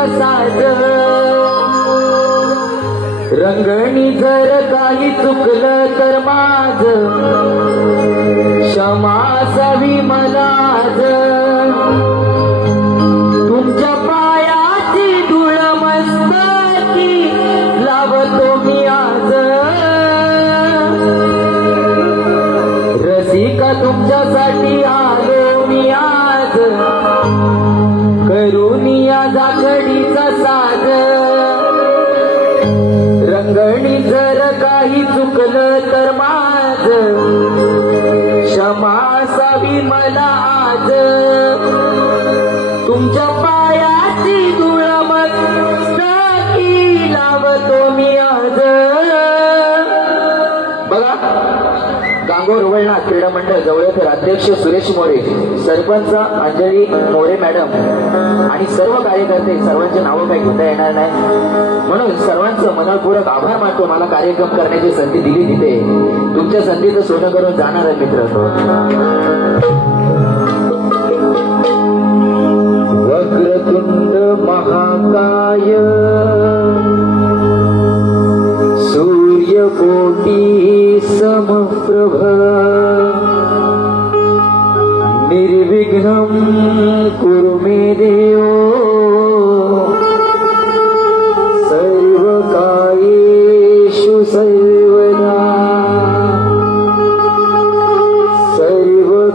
तुमचा साज रंगणी जर काही चुकलं तर माझ क्षमा असावी मलाच तुमच्या पायाची धूळ मस्तकी लावतो मी आज रसिका तुमच्यासाठी आलो मी आज करून या जाखडीचा साज रंगणी जर काही चुकलं तर माझ क्षमा असावी मला आज तुमच्या पायाची धूळ मस्तकी लावतो मी आज बघा गांगोर वळणा क्रीडा मंडळ जवळचे अध्यक्ष सुरेश मोरे सरपंच अंजली मोरे मॅडम आणि सर्व कार्यकर्ते सर्वांचे नावं काही घेता येणार नाही म्हणून सर्वांचं मनपूर्वक आभार मानतो मला कार्यक्रम करण्याची संधी दिली तिथे तुमच्या संधीचं सोनं करून जाणार आहे मित्र वक्रतुंड महाकाय सूर्यकोटी समप्रभ निर्विघ्नं कुरु मे देव सर्वकार्येषु सर्वदा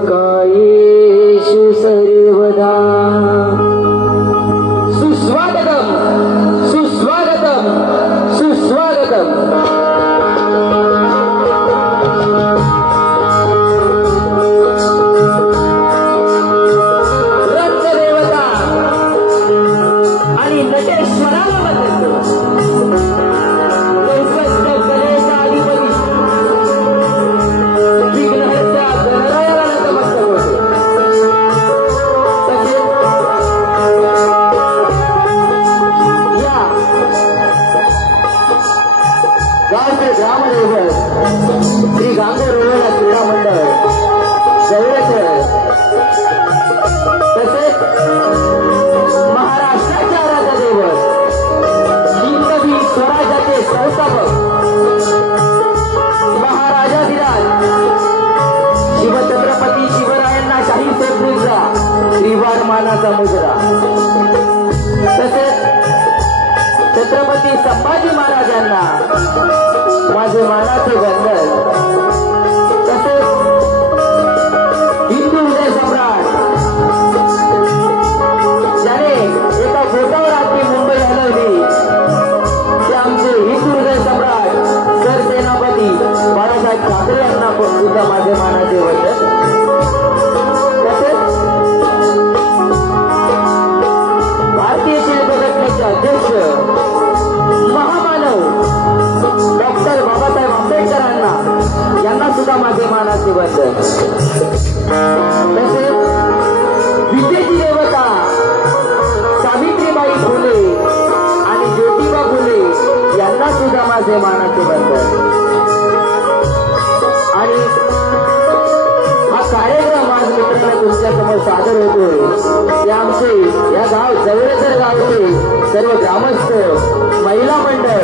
सर्वकार्येषु सर्वदा सुस्वागतम सुस्वागतम सुस्वागतम श्री गांगोर वळणा क्रीडा मंडळ जवळचे तसेच महाराष्ट्राचे आराध्य दैवत हिंदवी स्वराज्याचे संस्थापक महाराजाधिराज शिवछत्रपती शिवरायांना शाही सरकारचा त्रिवार मानाचा मुजरा तसेच छत्रपती संभाजी महाराजांना माझे मानाचे वंदन तसेच हिंदू हृदय सम्राट ज्याने एका बोटावर आपली मुंबई हलवली ते आमचे हिंदू हृदय सम्राट सरसेनापती बाळासाहेब ठाकरे यांना पण सुद्धा माझे मानाचे वंदन तसेच भारतीय शिल्प घटनेचे अध्यक्ष महामानव डॉक्टर बाबासाहेब आंबेडकरांना यांना सुद्धा माझे मानाचे वंदन तसेच विद्येची देवता सावित्रीबाई फुले आणि ज्योतिबा फुले यांना सुद्धा माझे मानाचे वंदन आणि हा कार्यक्रम आज मित्रांनो तुमच्या समोर सादर होतोय ते आमचे या जवळकर गावचे सर्व ग्रामस्थ महिला मंडळ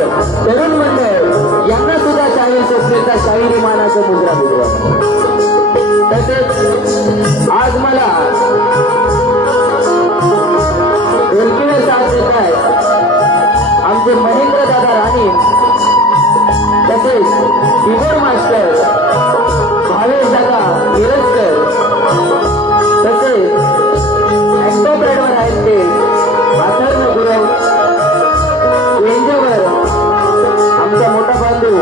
तरुण मंडळ यांना सुद्धा शाहीर संस्थेचा शाहिरी मानाचा मुद्रा मिळवा तसेच आज मला ढोलकीवर साथ देत आहेत आमचे महेंद्र दादा राणी तसेच कीबोर्ड मास्टर भावेश दादा मिरजकर तसेच ऍक्टोपॅडवर आहेत ते पाथर्न गुरव रेंजवर आमचा मोठा बंधू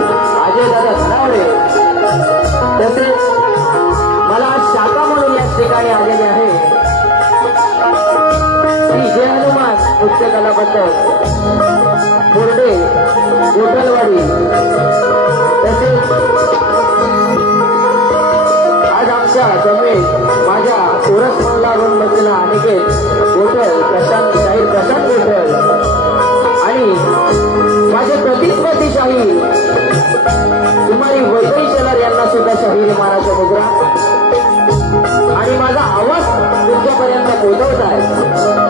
अजय दादा धनावडे तसेच मला आज शाखा म्हणून या ठिकाणी आलेले आहे श्री जय हनुमान नृत्य कला पथक बोर्डे गोठलवाडी तसेच आज आमच्या जमेत माझ्या कोरस लागून बसलेला अनिकेत गोठल प्रशांत शाहीर प्रशांत गोठल आणि माझे प्रतिस्पर्धी शाहीर कुमारी वैभवी शेलार यांना सुद्धा शाहीर मानाचा मुद्रा आणि माझा आवाज तुमच्यापर्यंत पोहोचवत आहे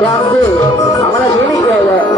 ते आमचे आम्हाला नेहमी कळलं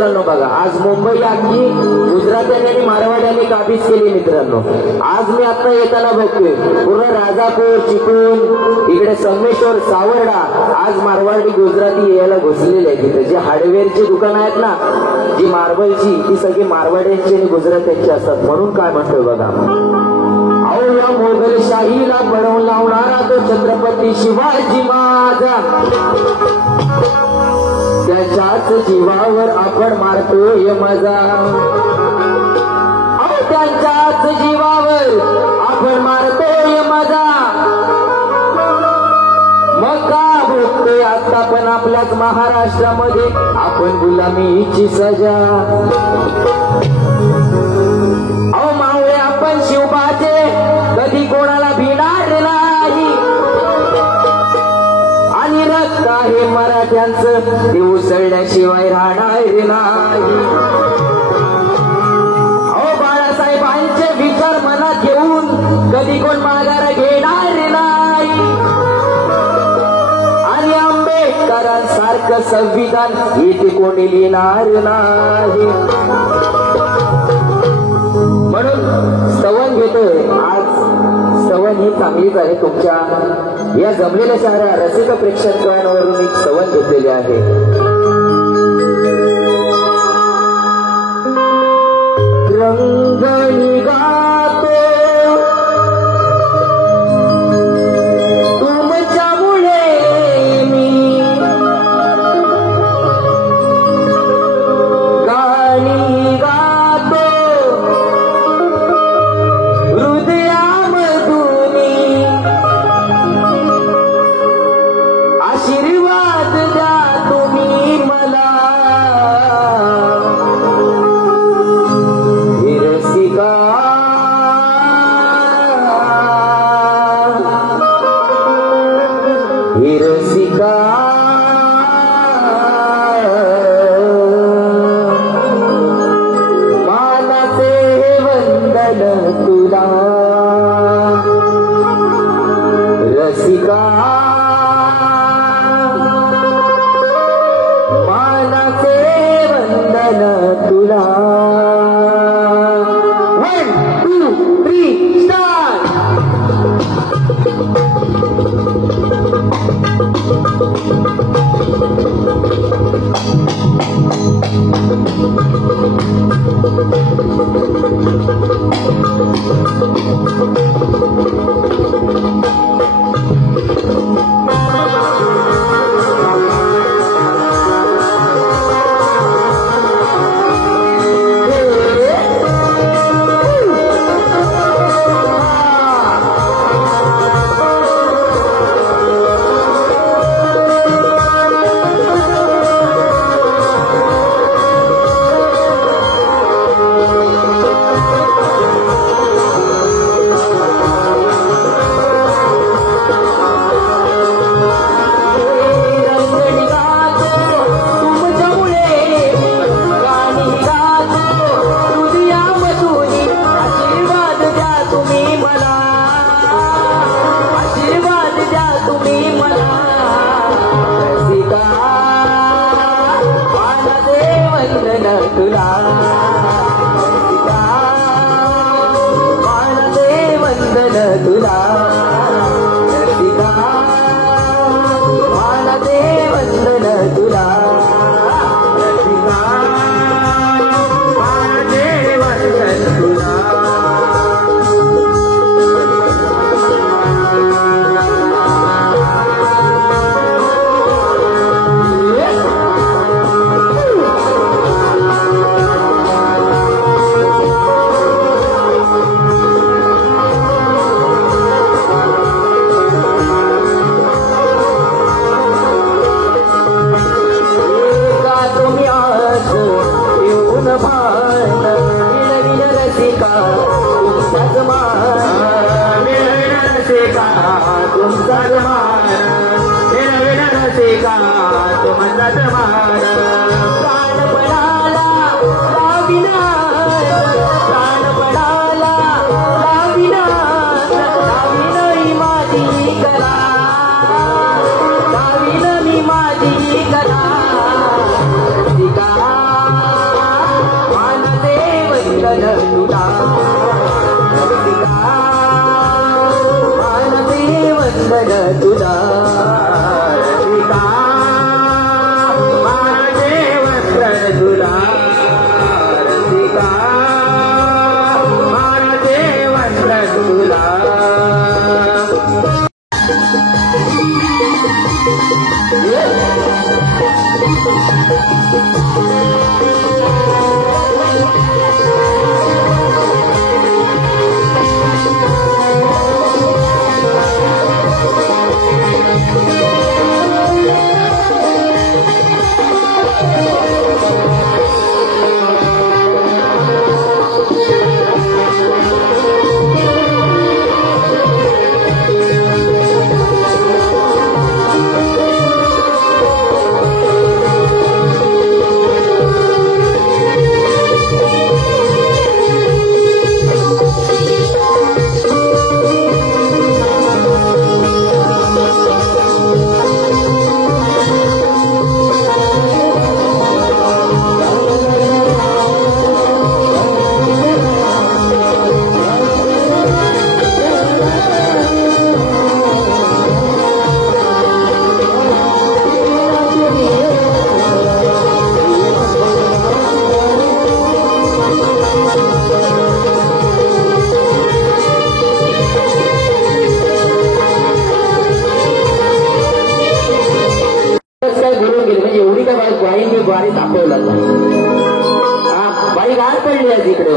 मित्रांनो बघा, आज मुंबई अख्खी गुजरात्यांनी आणि मारवाड्यांनी काबीज केली मित्रांनो. आज मी आता येताना बघतोय पूर्ण राजापूर चिपळूण इकडे संगमेश्वर सावर्डा आज मारवाडी गुजराती यायला घुसलेले आहेत. तिथे जे हार्डवेअरची दुकान आहेत ना, जी मार्बलची, ती सगळी मारवाड्यांची आणि गुजरात्यांची असतात. म्हणून काय म्हणतोय बघा, अहो या मोगलशाहीला बळवून लावणारा तो छत्रपती शिवाजी माझा, त्याच्याच जीवावर आपण मारतोय मजा. अहो त्यांच्याच जीवावर आपण मारतोय मजा. मग का भोगतोय आता पण आपल्याच महाराष्ट्रामध्ये आपण गुलामीची सजा. अहो मावळे आपण शिवबाचे कधी कोणाला भिणार नाही, आणि रक्त आहे मराठ्यांचं ते उसळल्याशिवाय राहणार नाही. अहो बाळासाहेबांचे विचार मनात घेऊन कधी कोण माघार घेणार नाही, आणि आंबेडकरांसारखं संविधान इथे कोणी लिहिणार नाही. म्हणून स्तवन घेतोय आज. स्तवन ही चांगलीच आहे. तुमच्या या जमलेल्या साऱ्या रसिक प्रेक्षकांवरून एक स्तवन घेतलेले आहे. रंग निघातो तुमच्यामुळे मी, गाणी गातो आशीर्वाद द्या तुम्ही मला. रसिका रसिका मानाचे वंदन तुला. रसिका मानाचे वंदन तुला. 1 2 3 स्टार्ट. तापवला. बाई गार पडली आहे तिकडे.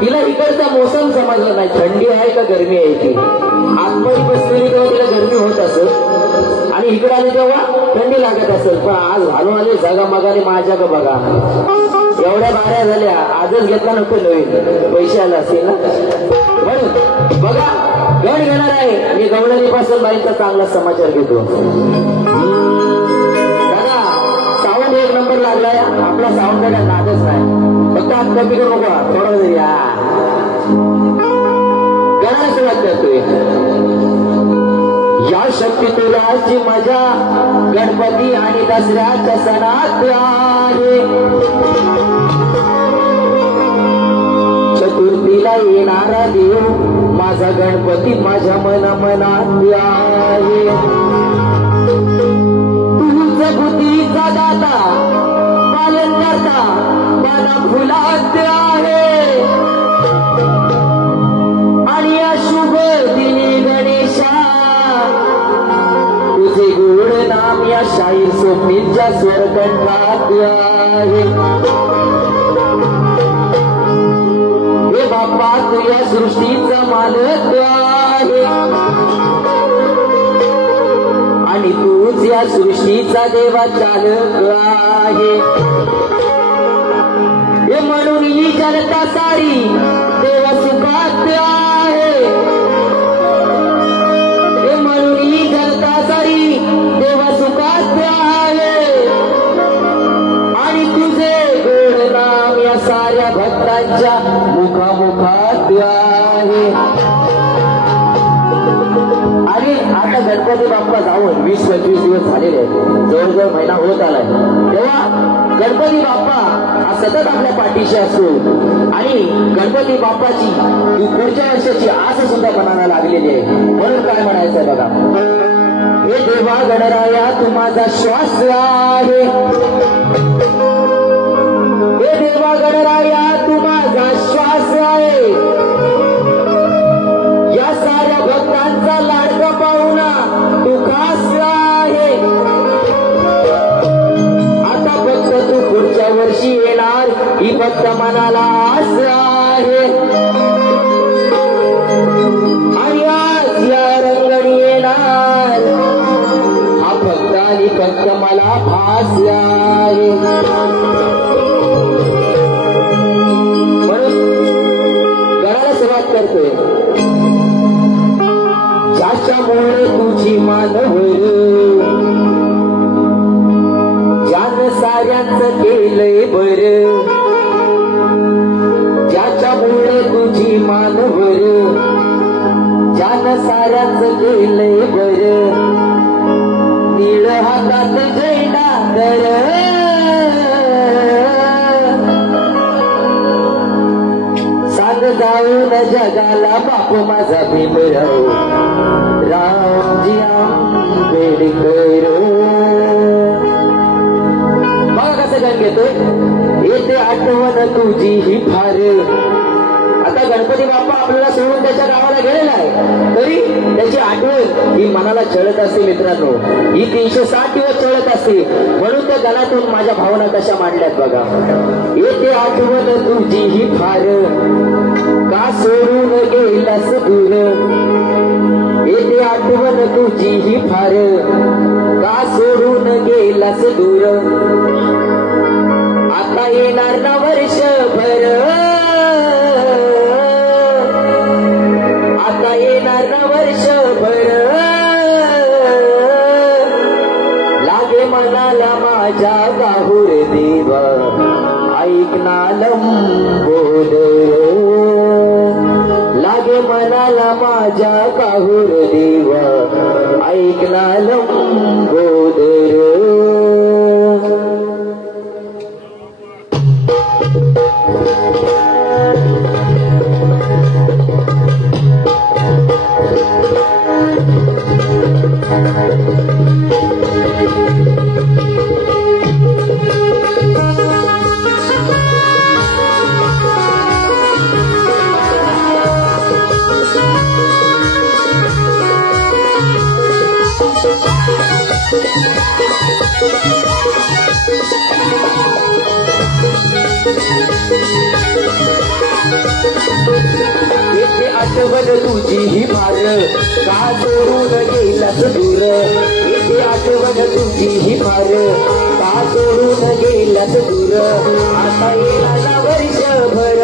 तिला इकडचा मोसम समजला नाही, थंडी आहे का गरमी आहे ती. आतमध्ये बसलेली तेव्हा तिला गरमी होत असत आणि इकडे आली तेव्हा थंडी लागत असेल. पण आज घालून आले जागा मगाने माझ्या का बघा, एवढ्या बाऱ्या झाल्या. आजच घेतला नको नवीन, पैसे आला असेल ना. म्हणून बघा गण घेणार आहे. मी गवळणी पासून बाईचा चांगला समाचार घेतो. दादा साऊंड एक नंबर लागलाय. आपला साऊंड काय नादच नाही. फक्त हात कमी करू नका, थोडं तरी गणाला सुरुवात करतोय. या शक्ती तुलाची मजा गणपती आणि दसऱ्याच्या सणात आहे. चतुर्थीला येणारा देव माझा गणपती माझ्या मनात आहे. तुझ बुद्धीचा दाता पालन करता मला फुलात आहे. आणि या शुभ दिनी गणेशा तुझे गोड नाम या शाहीर सोपीच्या स्वरकंठात आहे. हे बाप्पा तू या सृष्टीचा मालक आहे आणि तूच या सृष्टीचा देवा चालक आहे. हे म्हणून ही जनता सारी देवा सुखात आहे. हे म्हणून ही जनता सारी देवा सुखात आहे आणि तुझे गोड नाम या साऱ्या भक्तांच्या मुखामुखात आहे. आणि आता गणपती बाप्पा जाऊन 20-25 दिवस झालेले आहेत, जवळजवळ महिना होत आलाय. तेव्हा गणपती बाप्पा हा सतत आपल्या पाठीशी असतो आणि गणपती बाप्पाची पुढच्या वर्षाची आस सुद्धा मनाला लागलेली आहे. म्हणून काय म्हणायचंय बघा, हे देवा गणराया तू माझा श्वास आहे. हे देवा गणराया तू माझा श्वास आहे. या साऱ्या भक्तांचा लाडका पाहुणा तू खास आहे. आता फक्त तू पुढच्या वर्षी येणार ही फक्त मनाला आस आहे. आणि आज या रंगणी येणार हा फक्त आणि फक्त मला भास आहे. म्हणून गणाला सुरुवात करतोय. ज्याच्यामुळे तुझी मानवर ज्यानं साऱ्यांचं केलंय बर. ज्याच्यामुळे तुझी मानवर ज्यानं साऱ्यांचं केलंय बर. निळ हातात झेंडा तर सांग जाऊन जगाला बापू माझा भीमराव रामजी आंबेडकर. बघा कसं गाणं घेतोय. येते आठवण तुझी ही फार. आता गणपती बाप्पा आपल्याला सोडून त्याच्या गावाला गेलेला आहे, तरी त्याची आठवण ही मनाला चढत असते. मित्रांनो ही 360 दिवस चढत असते. म्हणून त्या गाण्यातून माझ्या भावना कशा मांडल्यात बघा. येते आठवण तुझी ही फार का सोडून गेलास दूर. येते आठवण तुझी ही फार का सोडून गेलास दूर. आता येणार ना वर्षभर. आता येणार ना वर्षभर. लागे मनाला माझ्या गाहुर देवा ऐक ना लंबोदर. लागे मनाला माझ्या काहुर देवा ऐक ना लंबोदर. येथे आठवण तुझी ही फार का सोडून गेलास दूर येथे आठवण तुझी ही फार का सोडून गेलास दूर आता येणार वर्षभर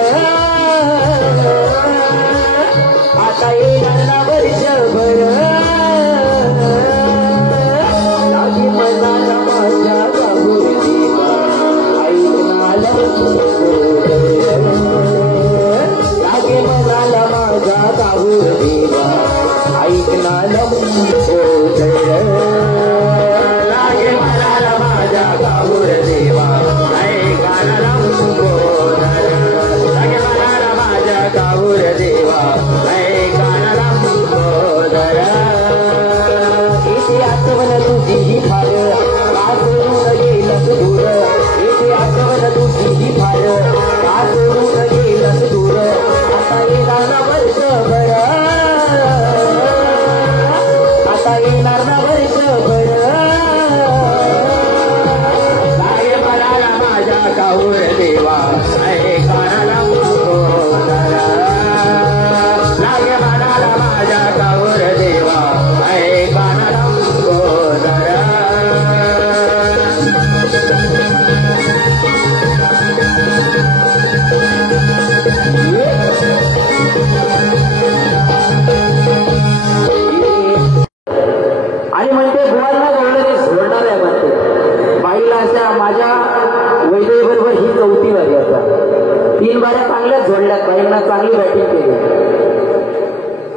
आता येणार वर्षभर लागे मनाला माझ्या बाबूर देवा ऐकणाला लागे मनाला माझा बाबूर देवा ऐकणाला लागे मनाला माझा बाबूर देवा ऐकणाला लागे मनाला माझ्या बाबूर देवा ऐकणाला इथे आठवण तुझी ही फार का सोडून गेलस दूर इथे आठवण तुझी ही फार का सोडून गेलस दूर आता येणार ना वर्षभर आता येणार ना वर्षभर लागे मनाला माझ्या काहूर देवा ऐकायला लागे मनाला माझ्या काहूर देवा ऐकायला आणि म्हणते बुवांना गवळणी सोडणार आहे म्हणते बाईला अशा माझ्या वैदेबरोबर ही चौथी वारी आता 3 बाऱ्या चांगल्याच झोडल्यात बाईंना चांगली बॅटिंग केली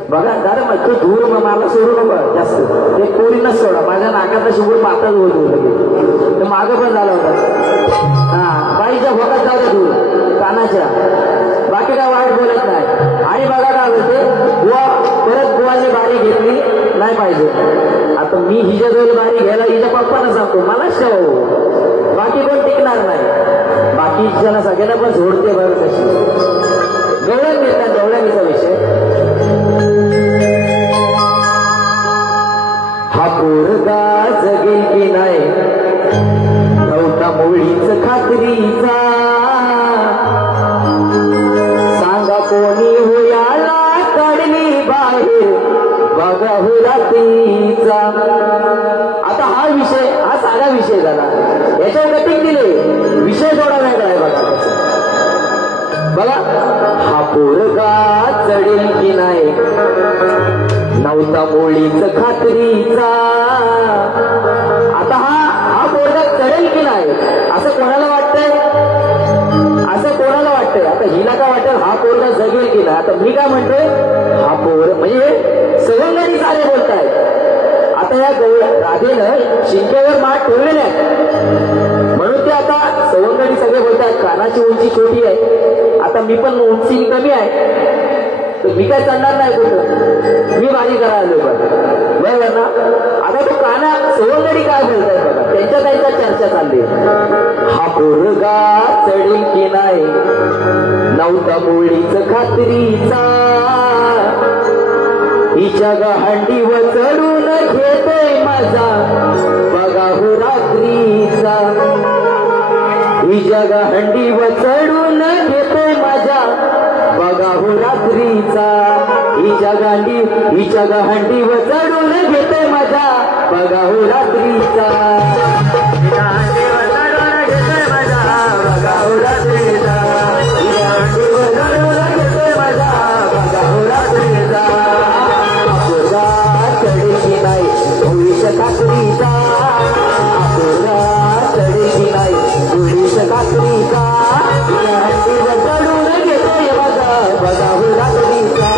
बघा दादा मग तू दूर मला सोडू नको जास्त ते पोरीनच सोडा माझ्या नाकाचा शिवून पातळ होत तर मागं पण झाला होता हा बाईच्या भोकात जाऊ दे दूर कानाच्या बाकी काय वाईट बोलत नाही आणि बघा काय होते बुवा परत बुवाने बारी घेतली नाही पाहिजे आता मी हिच्या जवळ बारी घ्यायला हिच्या पप्पांना सांगतो मला शेव बाकी कोण टिकणार नाही बाकी जण सगळ्यांना पण झोडते बरं कशी गवळण घेतात गवळणीचा विषय हा पोरगा जगेल की नाही नव्हता मुळीच खात्रीचा सांगा कोणी होयाला काढली बाहेर बघा हो रात्रीचा आता हा विषय हा साधा विषय झाला याच्यावर कटिंग दिले विषय थोडा वेगळा आहे बघा बघा हा पोरगा चढेल की नाही नव्हता मुळीच खात्रीचा आता हा पोरगा चढेल की नाही असं कोणाला वाटतंय आता हिला काय वाटेल हा पोरगा जगेल की नाही आता मी काय म्हणतोय हा पोर म्हणजे सवंगडी सारे बोलतायत आता या राधेनं शिंक्यावर माठ ठेवलेले आहे म्हणून ते आता सवंगडी सगळे बोलतायत कानाची उंची छोटी आहे आता मी पण उंची कमी आहे तर मी काय चढणार नाही कुठं मी बारी करायला बरोबर ना आता तो काना सवंगडी काय बोलताय बघा त्यांच्या चर्चा चालली हा पोरगा चढेल की नाही नव्हता मुळीच खात्रीचा हिच्या गहांडीवर चढून घेतोय माझा बघा हो रात्रीचा हिच्या गहांडीवर चढून घेतोय माझा बघा हो रात्रीचा हिच्या गहांडीवर चढून घेतोय माझा बघा हो रात्रीचा बघा हो रात्रीचा चढेल की नाही भविष्य खात्रीचा चढेल की नाही भविष्य खात्रीचा चढून घेतोय माझा बघा हो रात्रीचा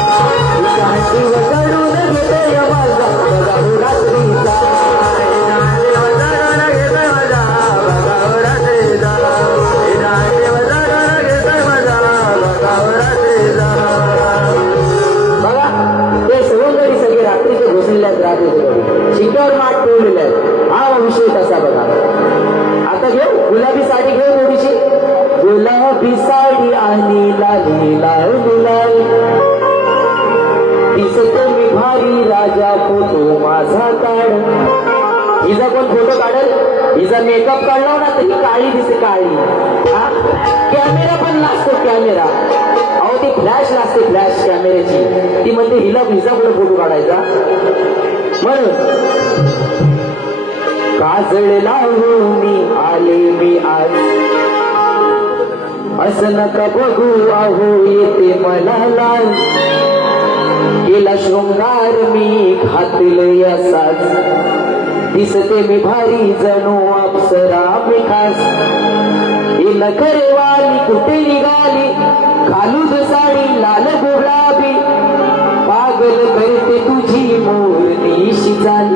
चढून घेतोय माझा बघा हो रात्रीचा शिक्यावर माठ ठेवलेला आहे हा विषय कसा बघा आता घेऊ गुलाबी साडी घेऊ थोडीशी गुलाबी साडी आणि लाली लाल गुलाल दिसतो मी भारी राजा फोटो माझा काढ हिचा कोण फोटो काढेल हिचा मेकअप काढला ना तरी काळी दिसते काळी कॅमेरा पण लागतो कॅमेरा. अहो ती फ्लॅश लागते फ्लॅश कॅमेऱ्याची. ती म्हणते हिला पुढे फोटो काढायचा म्हणून. काजळ लावून आले मी आज, असं नका बघू आहो येते मला लाल. केला शृंगार मी घातलं असाच, दिसते मी भारी जणू अप्सरा मी खास. हे नखरेवाली कुठे निघाली, घालून साडी लाल गुलाबी. पागल करते तुझी मोरनीशी झाली,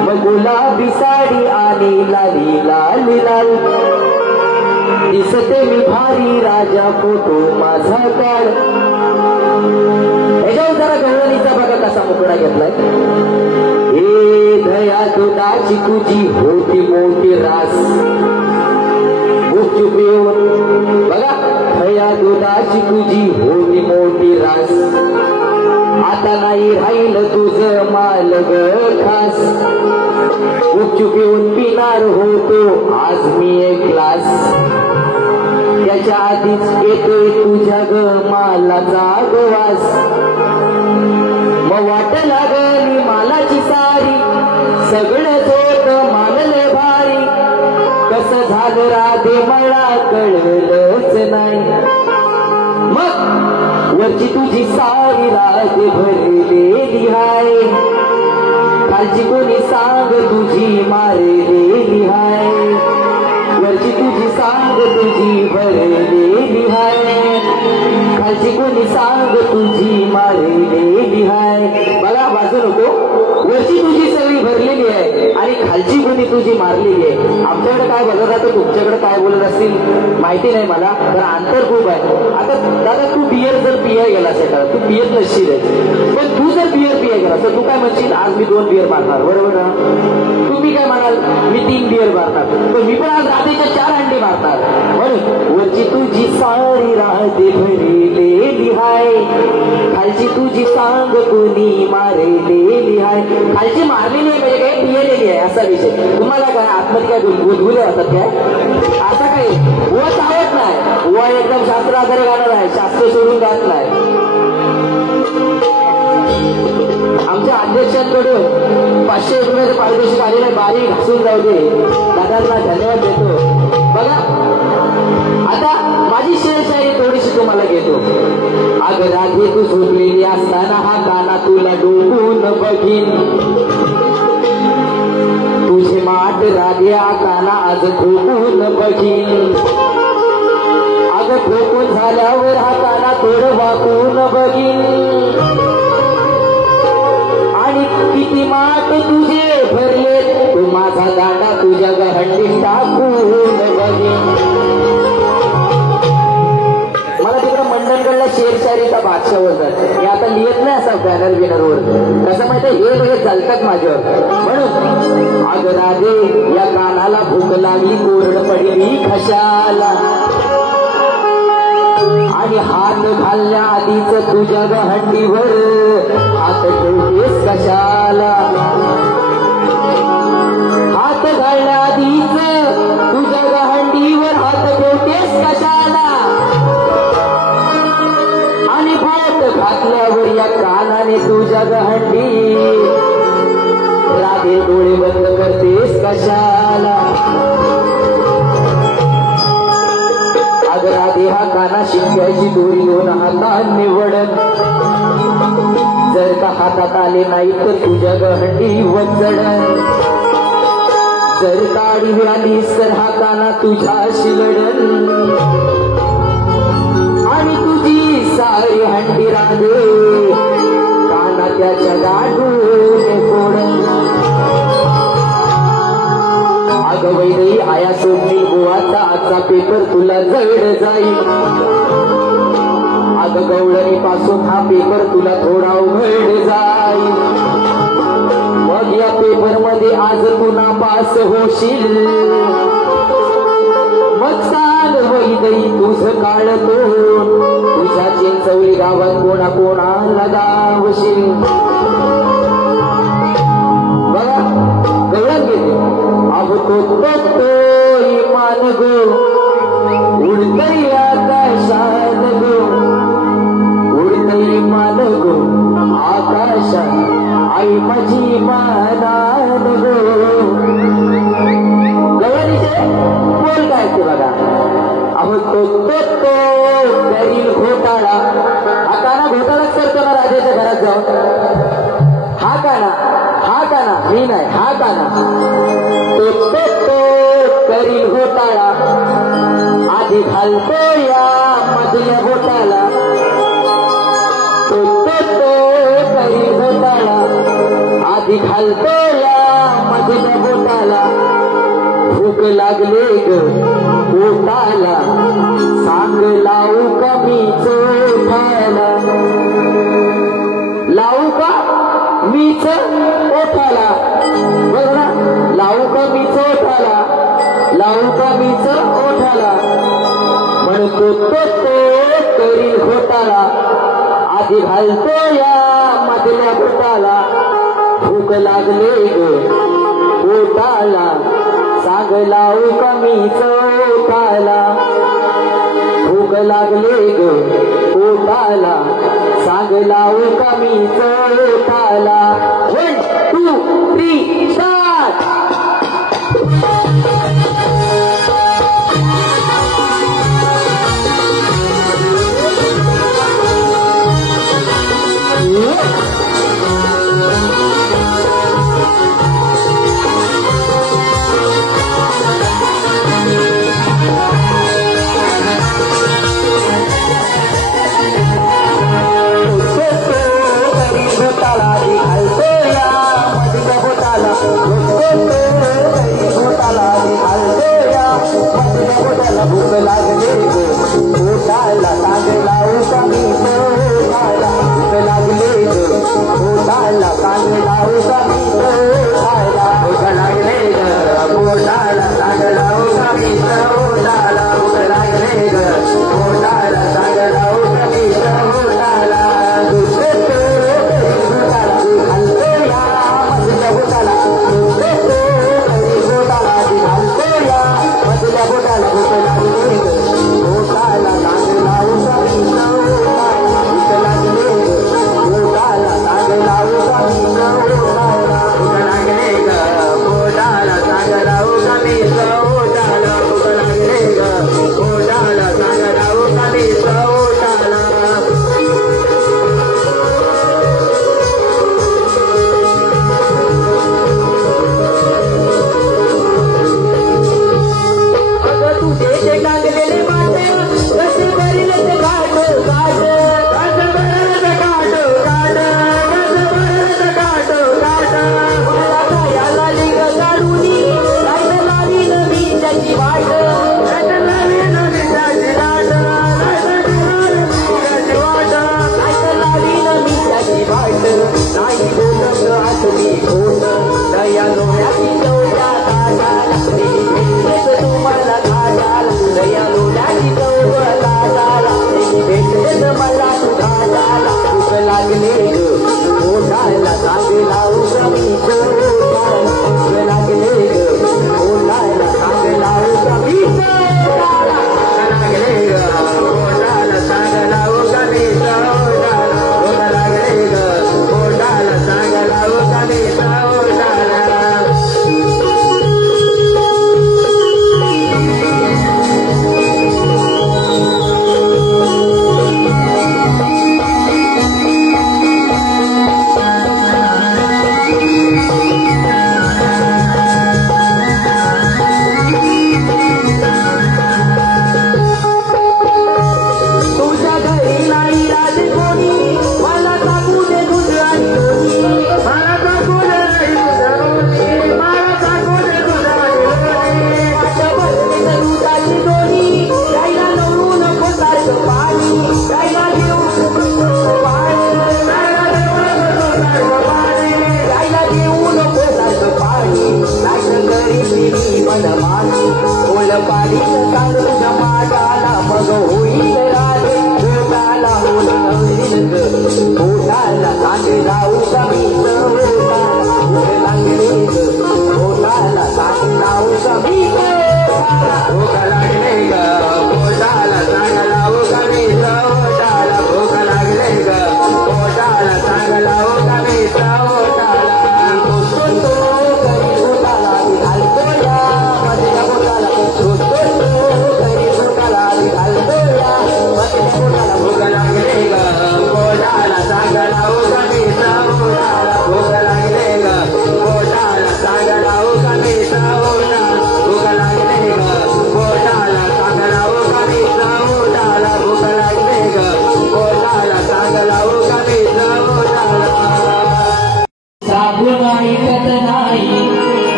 मग गुलाबी साडी आणि लाली लाल लाल. दिसते मी भारी राजा फोटो माझा काढ. ह्याच्यावर जरा गवळणीचा बघा कसा मुकडा घेतलाय. हे दया दुधाची तुझी होती मोठी रास, गुपचूप येऊन बघा. दया दुधाची तुझी होती मोठी रास, आता नाही राहिलं तुझं माल ग खास. गुपचूप येऊन पिणार होतो आज मी एक ग्लास. त्याच्या आधीच येतोय तुझ्या ग मालाचा गवास. मग वाट लागली मालाची सारी, सगळंच होत मानले भारी. कसं झालं राधे मला कळलंच नाही. मग वरची तुझी सारी राधे भरलेली हाय, खालची कोणी सांग तुझी मारलेली हाय. वरची तुझी सांग तुझी भरलेली हाय, खालची कोणी सांग तुझी मारलेली हाय. बघा वाजू नको. वरची तुझी सगळी भरलेली आहे आणि खालची कोणी तुझी मारलेली आहे. आमच्याकडे काय बोलत राहतं, तुमच्याकडे काय बोलत असतील माहिती नाही मला, तर अंतर खूप आहे. आता दादा तू बियर जर पिया गेला असेल, तू पियत नसशील, पण तू जर बियर पिया गेला तर तू काय म्हणशील, आज मी 2 बियर मारणार, बरोबर ना. तुम्ही काय म्हणाल, मी 3 बियर मारणार, पण मी पण आज रात्रीच्या 4 अंडी मारणार. म्हणून वरची तुझी सारी राहते भरलेली हाय, खालची तुझी सांग कोणी मारलेली हाय. खालची मारलेली आहे म्हणजे काय, पियलेली आहे असा विषय. तुम्हाला काय आतमध्ये काय गुदगुले होतात काय, असं काही व चावत नाही. व एकदम शास्त्र आधारे गाणं आहे, शास्त्र सोडून जात नाही. आमच्या अध्यक्षांकडून 500 रुपयाचं पारितोषिक आलेलं बारी घासून जाऊ दे. दादांना धन्यवाद देतो. बघा आता माझी शेरशायरी थोडीशी तुम्हाला घेतो. अग राधे तू झोपलेली असताना हा काना तुला डोकून बघीन. तुझे माठ राधे हा काना आज ठोकून बघीन. अग ठोकून झाल्यावर हा काना थोडं वाकून बघीन. आणि किती माठ तुझे भरले, तू माझा दांडा तुझ्या गहंडीत टाकून बघीन. मला तिकडं मंडणगडला शेरशायरीचा बादशाह होतात. हे आता लिहित नाही असा बॅनर बिनरवर, कसं माहिती हे चालतात माझ्यावर. म्हणून अग राधे या कानाला भूक लागली, कोरड पडली खशाला. आणि हात घालण्या आधीच तुझ्या गहंडीवर हात ठेवतेस कशाला. हात घालण्या आधीच तुझ्या गहंडीवर हात ठेवतेस कशाला. आणि बोट घातल्यावर या कानाने तुझ्या गहंडी राधे डोळे बंद करतेस कशाला. अग राधे हा काना शिक्क्याची दोरी 2 हातात निवडन. जर का हातात आले नाही तर तुझ्या गहंडी वचडन. जर काढी आलीस तर हा काना तुझ्याशी लढन. आणि तुझी सारी हंडी राधे काना त्याच्या गाडून फोडन. अगं वैदई आया सोडली गोवाचा आजचा पेपर तुला जड जाईल. अगं गवळणी पासून हा पेपर तुला थोडा उघड जाईल. मग या पेपर मध्ये आज तू नापास होशील. मग सांग वैदई तुझं काळ तोंड तुझ्या चिंचवली गावात कोणा कोणाला गावशील. बघा गवळण घेते. अब तो इमान गो उडतई आकाशात गो, उडतई मान गो आकाशात, आई माझी मानान गो. गवळणीचे बोल काय ते बघा. अहो तो तो तो करील घोटाळा. हा काना घोटाळाच करतो ना राजाच्या घरात जाऊन. हा काना मी नाही, हा काना तो तो तो करील घोटाळा. आधी घालतो या मधल्या बोटाला. तो तो तो करील घोटाळा. आधी घालतो या मधल्या बोटाला. भूक लागले ग पोटाला, सांग लावू का मी चोठाला. लावू का मीच ओठाला. बघ ना, लावू का मीच ओठाला, लावू का मीच ओठाला. म्हणतो तो तो करील घोटाळा. आधी घालतो या मधल्या बोटाला. भूक लागले ग पोटाला, सांग लावू का मीच ओठाला. भूक लागले ग पोटाला, सांग लावू का मीच ओठाला. 1 2 3 स्टार्ट. भूक लागले गो पोटाला, सांग लावू का मीच ओठाला. भूक लागले ग पोटाला, सांग लावू का मीच ओठाला. भूक लागले ग पोटाला, सांग लावू का मीच ओठाला. भूक लागले ग पोटाला, सांग लावू का मीच ओठाला. टांगले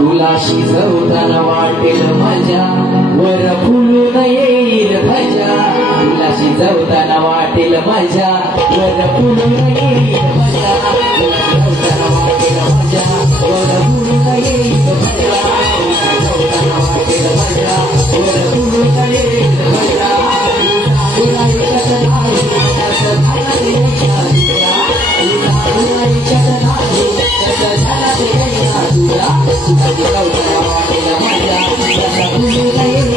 तुला शिजवताना वाटेल मजा वर फुलून येईल भजा तुला शिजवताना वाटेल मजा वर फुलून येईल भजा शिजवताना वाटेल मजा वर फुलून येईल भजा शिजवताना वाटेल मजा वर फुलून येईल भजा तुला ऐकत नाही असं झालं ते तुला ऐकत नाही असं झालं ते तुला शिजवताना वाटेल मजा वर फुलून येईल